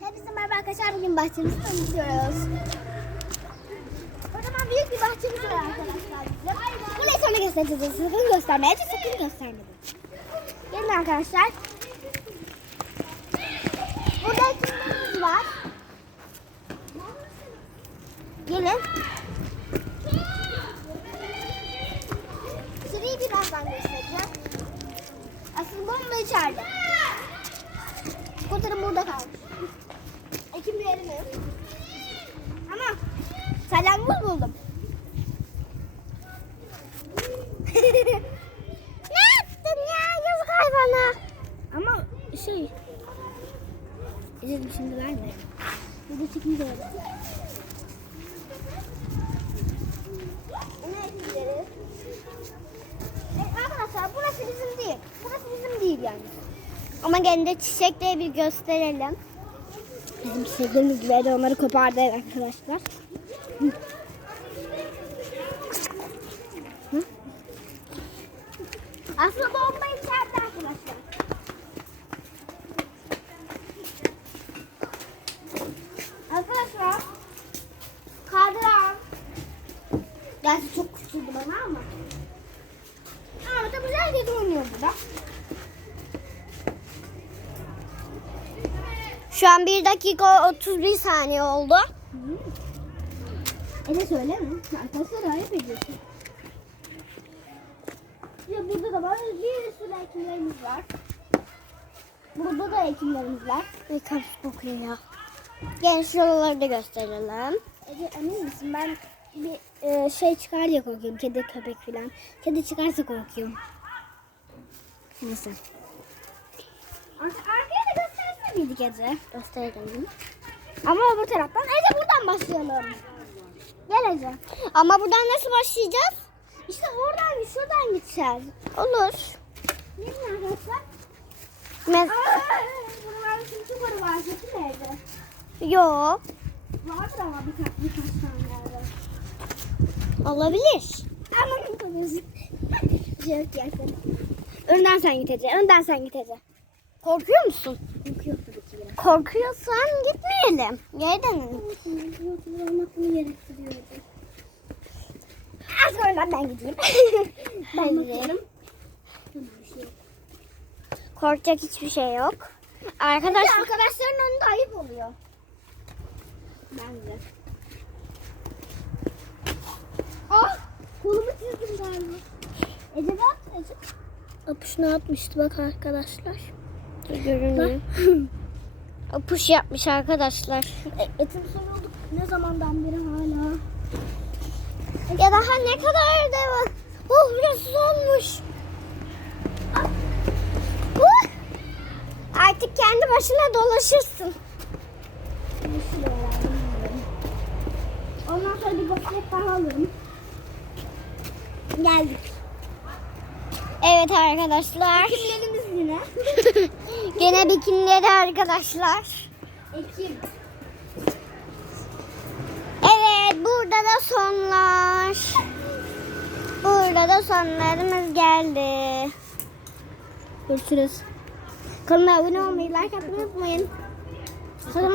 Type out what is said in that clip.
Hepinize merhaba arkadaşlar. Bugün bahçemizi tanıtıyoruz. O zaman büyük bir bahçemiz var arkadaşlar. Burayı sonra göstereceğiz. Sakın göstermeye sakın göstermedim. Gelin arkadaşlar. Burada ekimlerimiz var. Gelin. Sırayı birazdan göstereceğim. Asıl bomba içeride. Skuterim burada kalmış. Salyangoz buldum. ne yaptın ya yazık hayvana? Ama şey... Dedim şimdi verme. Burada çıkınca öyle. Ne ekimleri? E, arkadaşlar burası bizim değil. Burası bizim değil yani. Ama gene de çiçekleri bir gösterelim. Bizim böyle onları kopardı arkadaşlar. Hı. Hı. Aslında bomba içeride arkadaşlar. Arkadaşlar kadran Gerçi çok küçüldü bana ama Ama tabii herkes oynuyor burada. Şu an 1 dakika 31 saniye oldu. E de söyle mi? Arkadaşlar ayıp ediyorsun. Ya burada da var. Bir sürü ekimlerimiz var. Burada da ekimlerimiz var. Ne kapısı kokuyor ya. Gel şuraları da gösterelim. Ece emin misin? Ben bir e, şey çıkar diye korkuyorum. Kedi, köpek falan. Kedi çıkarsa korkuyorum. Neyse. Ar- Arkaya da göstersene miydik Ece? Gösterelim. Ama öbür taraftan. Ece buradan başlayalım. Gel Ece. Ama buradan nasıl başlayacağız? İşte oradan şuradan gideceğiz. Olur. Ne mi arkadaşlar? Mes buralarda çünkü var var. Kesin nerede? Yok. Vardır ama birkaç, birkaç tane vardı. Olabilir. Şey yok. Önden sen git Ece. Önden sen git Ece. Korkuyor musun? Ki biraz. Korkuyorsan gitmeyelim. Geri dönelim. gerektiriyordu. Az önden ben gideyim. ben gideyim. Korkacak hiçbir şey yok. Arkadaş... Arkadaşların önünde ayıp oluyor. Bence. Ah! Kolumu çizdim galiba. Ece bak Ece. Apuş ne yapmıştı bak arkadaşlar. Görünüyor. Apuş yapmış arkadaşlar. E, etim soyulduk ne zamandan beri hala. Ya daha ne kadar devam. Oh biraz olmuş. Ah. Uh! Artık kendi başına dolaşırsın. Ondan sonra bir bisiklet daha alırım. Geldik. Evet arkadaşlar. Ekimlerimiz yine. Gene bikinleri arkadaşlar. Ekim. Evet burada da sonlar. Burada da sonlarımız geldi. Görüşürüz. Kanala abone olmayı, like atmayı unutmayın.